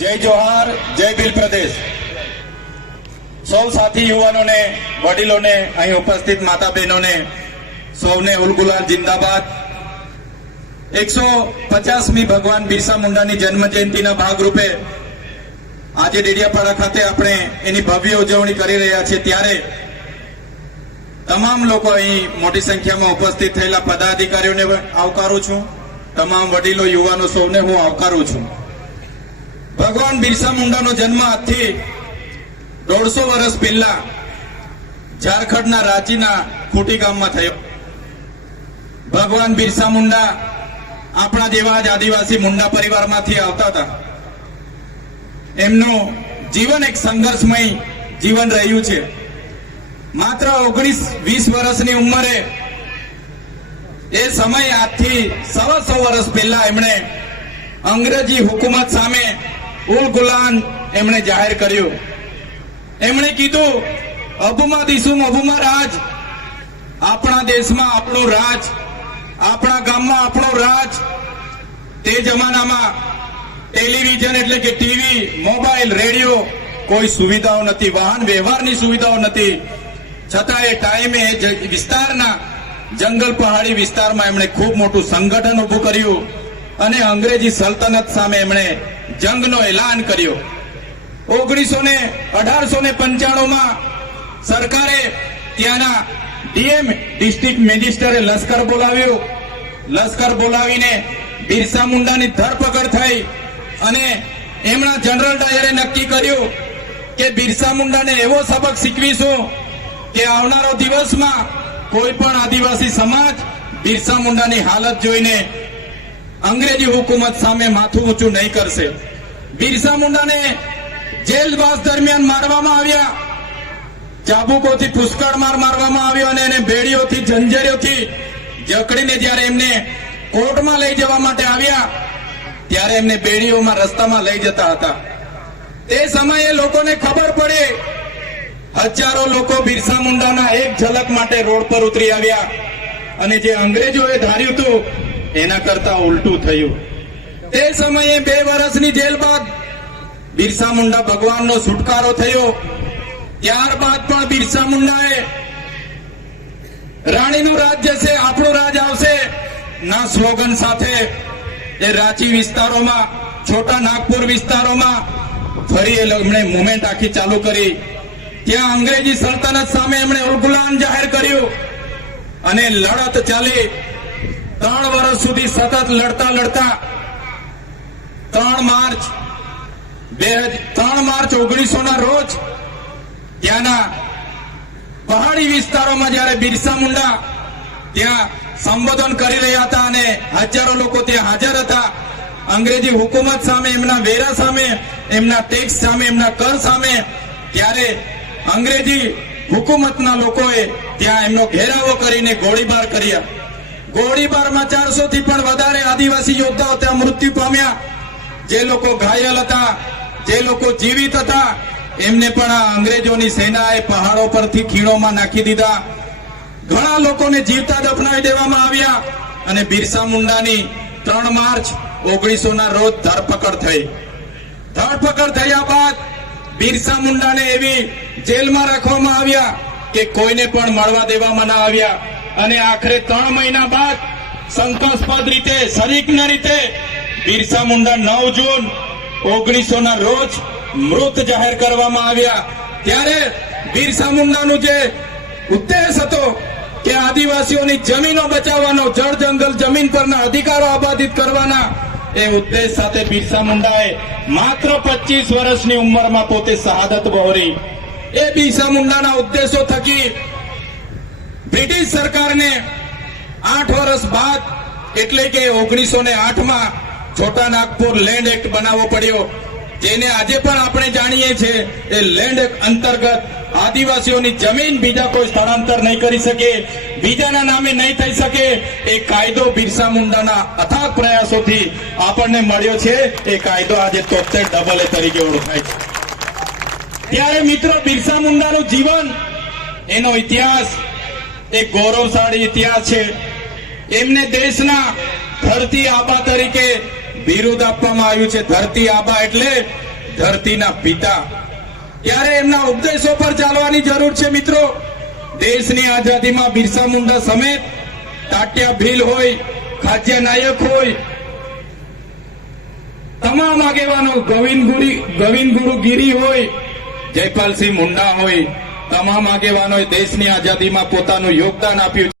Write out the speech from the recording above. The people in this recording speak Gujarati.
જય જોહાર, જય ભીલ પ્રદેશ. સૌ સાથી યુવાનોને, વડીલોને, અહીં ઉપસ્થિત માતા બહેનોને સૌને ઉલગુલાલ જિંદાબાદ. 150મી ભગવાન બિરસા મુંડાની જન્મ જયંતિના ભાગરૂપે આજે ડેડિયાપાડા ખાતે આપણે એની ભવ્ય ઉજવણી કરી રહ્યા છીએ. ત્યારે તમામ લોકો અહીં મોટી સંખ્યામાં ઉપસ્થિત થયેલા પદાધિકારીઓને આવકારું છું. તમામ વડીલો, યુવાનો સૌને હું આવકારું છું. ભગવાન બિરસા મુંડાનો જન્મ આજથી 150 વર્ષ પહેલા ઝારખંડના રાંચીના ખૂટી ગામમાં થયો. ભગવાન બિરસા મુંડા આપણા જેવા જ આદિવાસી મુંડા પરિવારમાંથી આવતા હતા. એમનું જીવન એક સંઘર્ષમય જીવન રહ્યું છે. માત્ર 19-20 વર્ષની ઉંમરે એ સમય આજથી 100 વર્ષ પહેલા એમણે અંગ્રેજી હુકુમત સામે ઉલગુલાન એમણે જાહેર કર્યું. એમણે કીધું, અબુમા દિસુમ અબુમા રાજ, આપણા દેશમાં આપણું રાજ, આપણા ગામમાં આપણો રાજ. તે જમાનામાં ટેલિવિઝન એટલે કે ટીવી, મોબાઈલ, રેડિયો કોઈ સુવિધાઓ નથી, વાહન વ્યવહારની સુવિધાઓ નથી. છતાં એ ટાઈમે વિસ્તારના જંગલ પહાડી વિસ્તારમાં એમણે ખૂબ મોટું સંગઠન ઉભું કર્યું અને અંગ્રેજી સલ્તનત સામે એમણે જંગનો એલાન કર્યો. 1895માં સરકારે ત્યાંના ડીએમ ડિસ્ટ્રિક્ટ મેજિસ્ટ્રેટે લશ્કર બોલાવ્યું. લશ્કર બોલાવીને બિરસા મુંડાની ધરપકડ થઈ અને એમના જનરલ ડાયરે નક્કી કર્યું કે બિરસા મુંડાને એવો સબક શીખવીશું કે આવનારો દિવસમાં કોઈ પણ આદિવાસી સમાજ બિરસા મુંડાની હાલત જોઈને અંગ્રેજી હુકુમત સામે માથું ઊંચું નહીં કરશે. બિરસા મુંડાને જેલવાસ દરમિયાન મારવામાં આવ્યા. ચાબુકોથી પુષ્કળ મારવામાં આવ્યો અને એને બેડીઓથી, જંજરીઓથી જકડીને જ્યારે એમને કોર્ટમાં લઈ જવા માટે આવ્યા ત્યારે એમને બેડીઓમાં રસ્તામાં લઈ જતા હતા. તે સમયે લોકોને ખબર પડે, હજારો લોકો બિરસા મુંડાના એક ઝલક માટે રોડ પર ઉતરી આવ્યા અને જે અંગ્રેજોએ ધાર્યું હતું એના કરતા ઉલટું થયું. તે સમયે 2 વર્ષની જેલ બાદ બિરસા મુંડા ભગવાનનો છુટકારો થયો. ત્યારબાદ પણ બિરસા મુંડાએ રાણીનું રાજ જશે, આપણું રાજ આવશે ના સ્લોગન સાથે એ રાંચી વિસ્તારોમાં, છોટા નાગપુર વિસ્તારોમાં ફરી એમણે મુવમેન્ટ આખી ચાલુ કરી. ત્યાં અંગ્રેજી સલ્તનત સામે એમણે ઉલગુલાન જાહેર કર્યું અને લડત ચાલી. 3 વર્ષ સુધી સતત લડતા 3 માર્ચ 1900ના રોજ ત્યાંના પહાડી વિસ્તારોમાં જ્યારે બિરસા મુંડા ત્યાં સંબોધન કરી રહ્યા હતા અને હજારો લોકો ત્યાં હાજર હતા. અંગ્રેજી હુકુમત સામે, એમના વેરા સામે, એમના ટેક્સ સામે, એમના કર સામે, ત્યારે અંગ્રેજી હુકુમતના લોકોએ ત્યાં એમનો ઘેરાવો કરીને ગોળીબાર કર્યા. ગોળીબારમાં 400 થી પણ વધારે આદિવાસી યોદ્ધાઓ ત્યાં મૃત્યુ પામ્યા. જે લોકો ઘાયલ હતા, જે લોકો જીવિત હતા, એમને પણ આ અંગ્રેજોની સેનાએ પહાડો પરથી ખીણોમાં નાખી દીધા. ઘણા લોકોને જીવતા દફનાવી દેવામાં આવ્યા અને બિરસા મુંડાની 3 માર્ચ 1900ના રોજ ધરપકડ થઈ. ધરપકડ થયા બાદ બિરસા મુંડાને એવી જેલમાં રાખવામાં આવ્યા કે કોઈને પણ મળવા દેવામાં ના આવ્યા અને આખરે 3 મહિના બાદ શંકાસ્પદ રીતે, શરીકના રીતે બિરસા મુંડા 9 જૂન 1900ના રોજ મૃત જાહેર કરવામાં આવ્યા. ત્યારે બિરસા મુંડાનું જે ઉદ્દેશ હતો કે આદિવાસીઓની જમીનો બચાવવાનો, જળ જંગલ જમીન પરના અધિકારો આબાદિત કરવાના, એ ઉદ્દેશ સાથે બિરસા મુંડાએ માત્ર 25 વર્ષની ઉંમરમાં પોતે શહાદત વહોરી. એ બિરસા મુંડાના ઉદ્દેશો થકી બ્રિટિશ સરકારને 8 વર્ષ બાદ એટલે કે 1908માં છોટા નાગપુર લેન્ડ એક્ટ બનાવવો પડ્યો, જેને આજે પણ આપણે જાણીએ છીએ. એ લેન્ડ એક્ટ અંતર્ગત આદિવાસીઓની જમીન બીજા કોઈ સ્થળાંતર નહીં કરી શકે, બીજાના નામે નહીં થઈ શકે. એ કાયદો બિરસા મુંડાના અથાગ પ્રયાસોથી આપણને મળ્યો છે. એ કાયદો આજે 73 તરીકે ઓળખાય છે. ત્યારે મિત્રો, બિરસા મુંડાનું જીવન, એનો ઇતિહાસ એક ગૌરવશાળી ઇતિહાસ છે. એમને દેશના ધરતી આબા તરીકે બિરુદ આપવામાં આવ્યું છે. ધરતી આબા એટલે ધરતીના પિતા. ત્યારે એમના ઉપદેશો પર ચાલવાની જરૂર છે મિત્રો. દેશની આઝાદીમાં બિરસા મુંડા સમેત તાત્યા ભીલ હોય, ખાદ્ય નાયક હોય, તમામ આગેવાનો, ગોવિંદ ગુરુ ગીરી હોય, જયપાલસિંહ મુંડા હોય, તમામ આગેવાનોએ દેશની આઝાદીમાં પોતાનું યોગદાન આપ્યું.